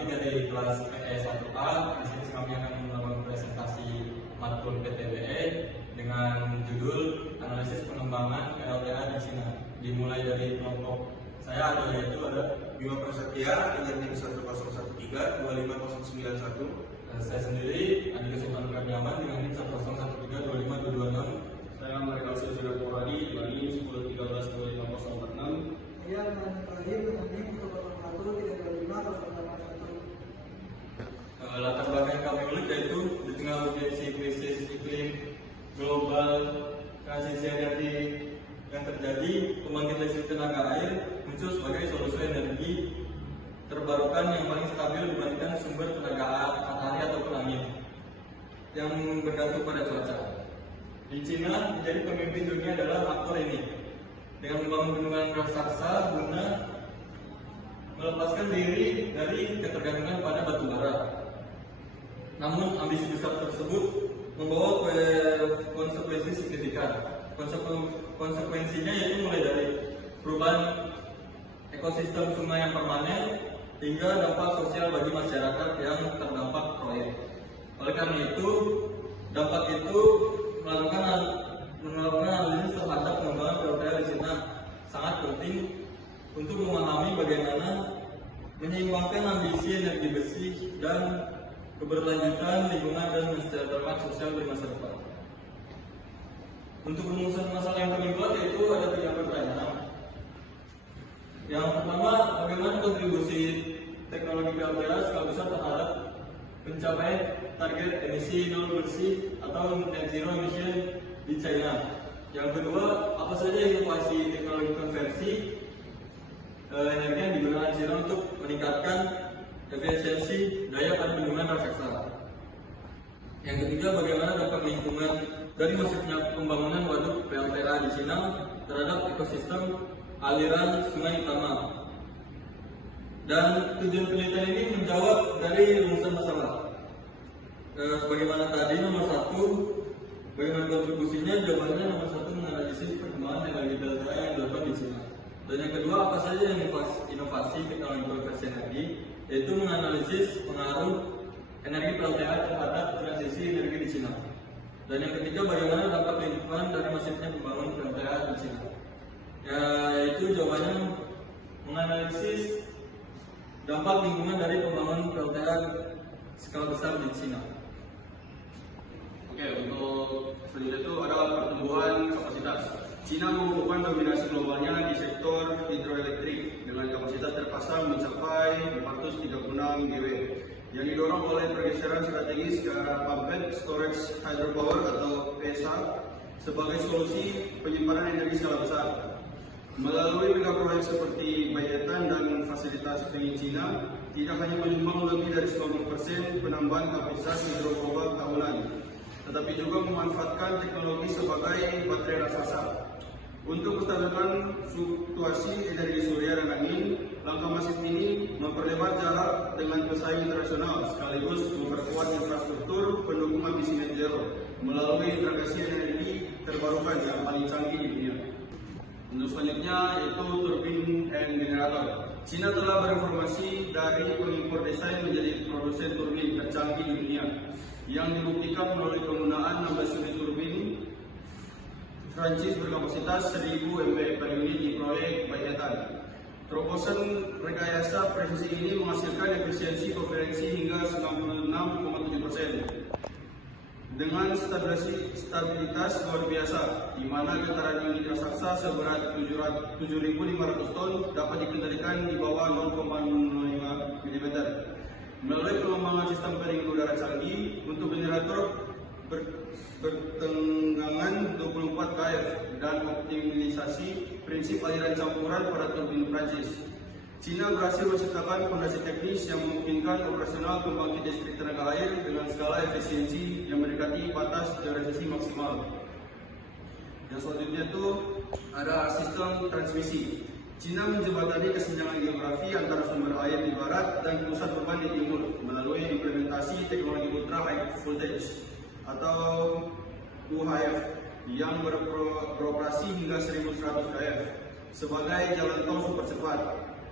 kami dari kelas PE1A. Di sini kami akan melakukan presentasi matkul PTBE dengan judul analisis pengembangan PLTA di Cina. Dimulai dari kelompok saya yaitu ada Bima Prasetya dengan NIM 10113 25091. Saya sendiri Andika Sultan Karyawan dengan NIM 10113 25226. Saya Mereka Susila Puradi dengan NIM 1013 25046. Saya dengan terakhir dengan NIM 101 Latar belakang yang kami ulik yaitu di tengah urgensi krisis iklim global, transisi energi yang terjadi, pembangkit listrik tenaga air muncul sebagai solusi energi terbarukan yang paling stabil dibandingkan sumber tenaga matahari ataupun angin yang bergantung pada cuaca. Di Cina, menjadi pemimpin dunia adalah aktor ini dengan membangun bendungan raksasa guna melepaskan diri dari ketergantungan pada batu bara. Namun ambisi besar tersebut membawa konsekuensi signifikan. Konsekuensinya yaitu mulai dari perubahan ekosistem sungai yang permanen hingga dampak sosial bagi masyarakat yang terdampak proyek. Oleh karena itu, dampak itu melakukan analisis terhadap pengembangan PLTA di Cina sangat penting untuk memahami bagaimana menyeimbangkan ambisi energi bersih dan keberlanjutan lingkungan dan mensejahterakan sosial di masa depan. Untuk rumusan masalah yang kami buat yaitu ada 3 pertanyaan. Yang pertama, bagaimana kontribusi teknologi PLTA skala besar terhadap pencapaian target emisi nol bersih atau net zero emission di China. Yang kedua, apa saja inovasi teknologi konversi energi yang digunakan China untuk meningkatkan efisiensi daya pada bendungan raksasa. Yang ketiga, bagaimana dampak lingkungan dari masifnya pembangunan waduk PLTA di Cina terhadap ekosistem aliran sungai utama. Dan tujuan penelitian ini menjawab dari rumusan masalah. Sebagaimana tadi nomor 1, bagaimana kontribusinya? Jawabannya nomor 1 menganalisis perkembangan energi PLTA yang dilakukan di Cina. Dan yang kedua, apa saja inovasi teknologi konversi energi, yaitu menganalisis pengaruh energi PLTA terhadap transisi energi di Cina. Dan yang ketiga, bagaimana dampak lingkungan dari masifnya pembangunan PLTA di Cina. Yaitu jawabannya menganalisis dampak lingkungan dari pembangunan PLTA skala besar di Cina. Oke, untuk selanjutnya itu ada pertumbuhan kapasitas. Cina mengukuhkan dominasi globalnya di sektor hidroelektrik dengan kapasitas terpasang mencapai 436 GW yang didorong oleh pergeseran strategis ke arah pumped storage hydropower atau PSH sebagai solusi penyimpanan energi skala besar. Melalui megaproyek seperti Bayetan dan fasilitas PI Cina tidak hanya menyumbang lebih dari 90% penambahan kapasitas hidro global tahunan, tetapi juga memanfaatkan teknologi sebagai baterai raksasa. Untuk menstabilkan fluktuasi energi surya dan angin, langkah masif ini memperlebar jarak dengan pesaing internasional sekaligus memperkuat infrastruktur pendukung ambisi net zero melalui integrasi energi terbarukan yang paling canggih di dunia. Untuk selanjutnya yaitu turbin and generator. Cina telah berinformasi dari pengimpor desain menjadi produsen turbin tercanggih di dunia yang dibuktikan melalui penggunaan 16 unit turbin Prancis berkapasitas 1000 MW per unit di proyek Bayetan. Terobosan rekayasa presisi ini menghasilkan efisiensi konferensi hingga 96,7% dengan stabilitas luar biasa, di mana getaran unit raksasa seberat 7.500 ton dapat dikendalikan di bawah 0,05 mm. Melalui pengembangan sistem pendingin udara canggih untuk generator bertenggangan 24 kF dan optimalisasi prinsip aliran campuran pada turbin Prancis. Cina berhasil menciptakan fondasi teknis yang memungkinkan operasional pembangkit listrik tenaga air dengan skala efisiensi yang mendekati batas realisasi maksimal. Yang selanjutnya itu ada sistem transmisi. Cina menjembatani kesenjangan geografi antara sumber air di barat dan pusat beban di timur melalui implementasi teknologi ultra high voltage atau UHF yang beroperasi hingga 1100 kF sebagai jalan tol super cepat.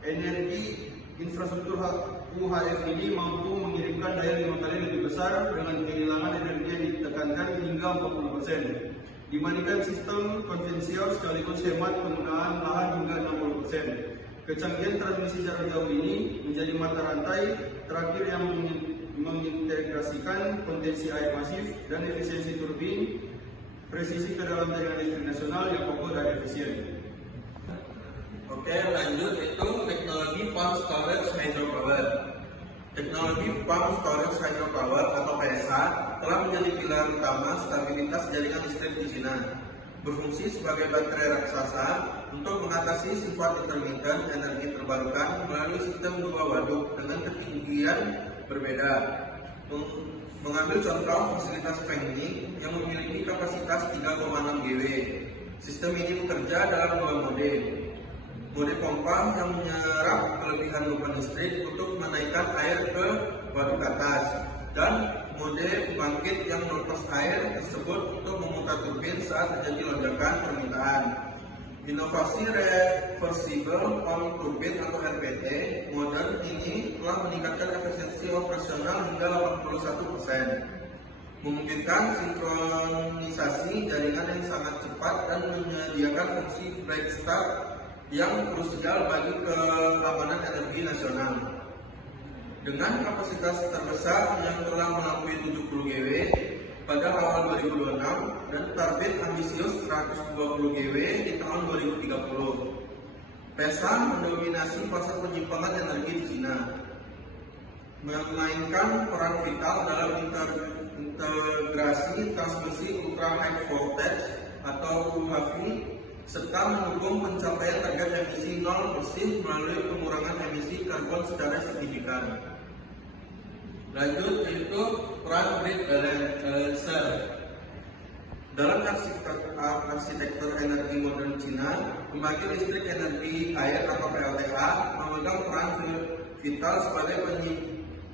Energi Infrastruktur UHF ini mampu mengirimkan daya 5 kali lebih besar dengan kehilangan energi yang ditekankan hingga 40%. Dibandingkan sistem konvensional sekaligus hemat penggunaan lahan hingga 60%. Kecanggihan transmisi jarak jauh ini menjadi mata rantai terakhir yang mengintegrasikan potensi air masif dan efisiensi turbin presisi ke dalam jaringan listrik nasional yang kokoh dan efisien. Oke, lanjut itu teknologi pump storage hydropower. Teknologi pump storage hydropower atau PSH telah menjadi pilar utama stabilitas jaringan listrik di Cina. Berfungsi sebagai baterai raksasa untuk mengatasi sifat intermittent energi terbarukan melalui sistem dua waduk dengan ketinggian berbeda. Mengambil contoh fasilitas Pengni yang memiliki kapasitas 3,6 GW. Sistem ini bekerja dalam dua mode. Mode pompa yang menyerap kelebihan beban listrik untuk menaikkan air ke waduk atas, dan mode pembangkit yang melepas air tersebut untuk memutar turbin saat terjadi lonjakan permintaan. Inovasi reversible pump turbin atau RPT modern ini telah meningkatkan efisiensi operasional hingga 81%, memungkinkan sinkronisasi jaringan yang sangat cepat dan menyediakan fungsi break start yang krusial bagi keamanan energi nasional. Dengan kapasitas terbesar yang telah melampaui 70 GW pada awal 2026 dan target ambisius 120 GW di tahun 2030. PSH mendominasi pasar penyimpangan energi di Cina, memainkan peran vital dalam integrasi transmisi ultra high voltage atau UHV serta mendukung pencapaian target emisi nol bersih melalui pengurangan emisi karbon secara signifikan. Lanjut yaitu peran grid balancer. Dalam arsitektur energi modern Cina, pembangkit listrik energi air atau PLTA memegang peran vital sebagai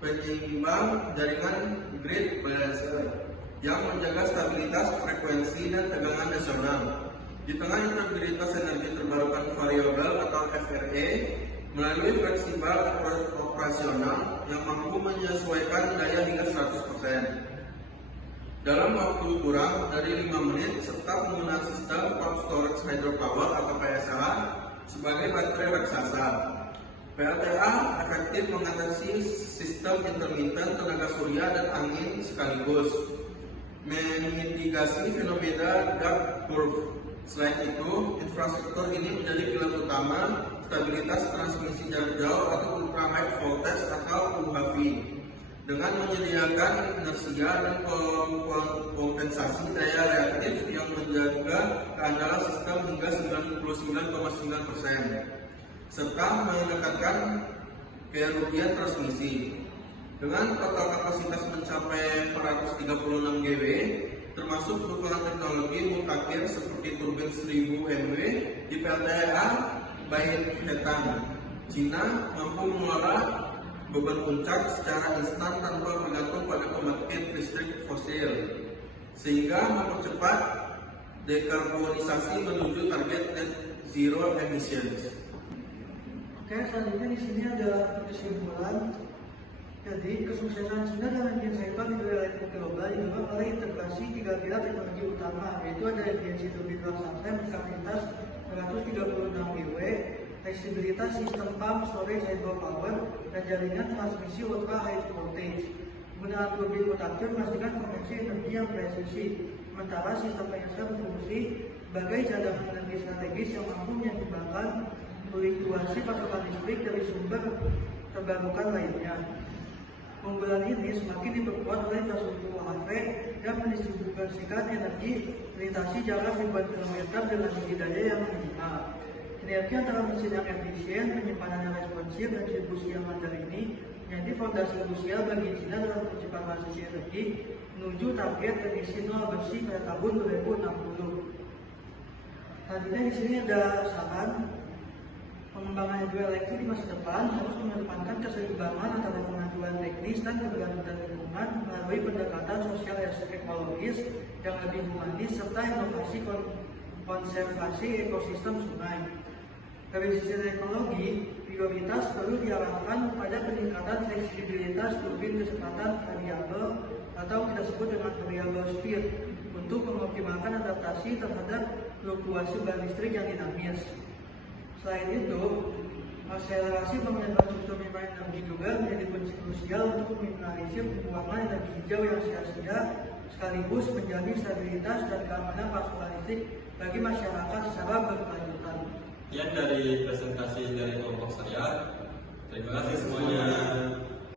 penyeimbang jaringan grid balancer yang menjaga stabilitas frekuensi dan tegangan nasional. Di tengah integritas energi terbarukan variabel atau FRE, melalui fleksibel operasional yang mampu menyesuaikan daya hingga 100%. Dalam waktu kurang dari 5 menit, serta penggunaan sistem pump storage hydropower atau PSH sebagai baterai raksasa. PLTA efektif mengatasi sistem intermittent tenaga surya dan angin sekaligus, memitigasi fenomena dark curve. Selain itu, infrastruktur ini menjadi pilar utama stabilitas transmisi jarak jauh atau ultra high voltage atau UHV, dengan menyediakan inersia dan kompensasi daya reaktif yang menjaga keandalan sistem hingga 99,9%, serta menekankan kerugian transmisi. Dengan total kapasitas mencapai 436 GW, termasuk dukungan teknologi mutakhir seperti turbin 1000 MW di PLTA Baihetan, Cina mampu mengelola beban puncak secara instan tanpa bergantung pada pembangkit listrik fosil, sehingga mempercepat dekarbonisasi menuju target net zero emissions. Oke, selanjutnya di sini ada kesimpulan. Jadi, kesuksesan Cina dalam menyelesaikan hidroelektrik global didorong oleh integrasi 3 pilar teknologi utama, yaitu ada efisiensi turbin raksasa dengan kapasitas 136 GW, fleksibilitas sistem pump storage hydropower, dan jaringan transmisi ultra high voltage. Penggunaan turbin mutakhir memastikan konversi energi yang presisi, sementara sistem PSH berfungsi sebagai cadangan energi strategis yang mampu menyeimbangkan fluktuasi pasokan listrik dari sumber terbarukan lainnya. Keunggulan ini semakin diperkuat oleh infrastruktur UHV yang mendistribusikan energi melintasi jarak ribuan kilometer dengan tinggi daya yang minimal. Sinergi antara mesin yang efisien, penyimpanan yang responsif, dan distribusi yang mandiri ini menjadi fondasi krusial bagi Cina dalam percepatan transisi energi menuju target emisi nol bersih pada tahun 2060. Selanjutnya di sini ada saran. Pengembangan hidroelektrik di masa depan harus mengedepankan keseimbangan antara kemajuan teknis dan keberlanjutan lingkungan melalui pendekatan sosial ekologis yang lebih humanis serta inovasi konservasi ekosistem sungai. Dari sisi ekologi, Prioritas perlu diarahkan pada peningkatan fleksibilitas turbin kecepatan variabel atau kita sebut dengan variabel speed untuk mengoptimalkan adaptasi terhadap fluktuasi bahan listrik yang dinamis. Selain itu, akselerasi pengembangan struktur membran energi juga menjadi kunci krusial untuk meminimalisir pembuangan energi hijau yang sia-sia sekaligus menjamin stabilitas dan keamanan pasokan listrik bagi masyarakat secara berkelanjutan. Sekian dari presentasi dari kelompok saya. Terima kasih semuanya.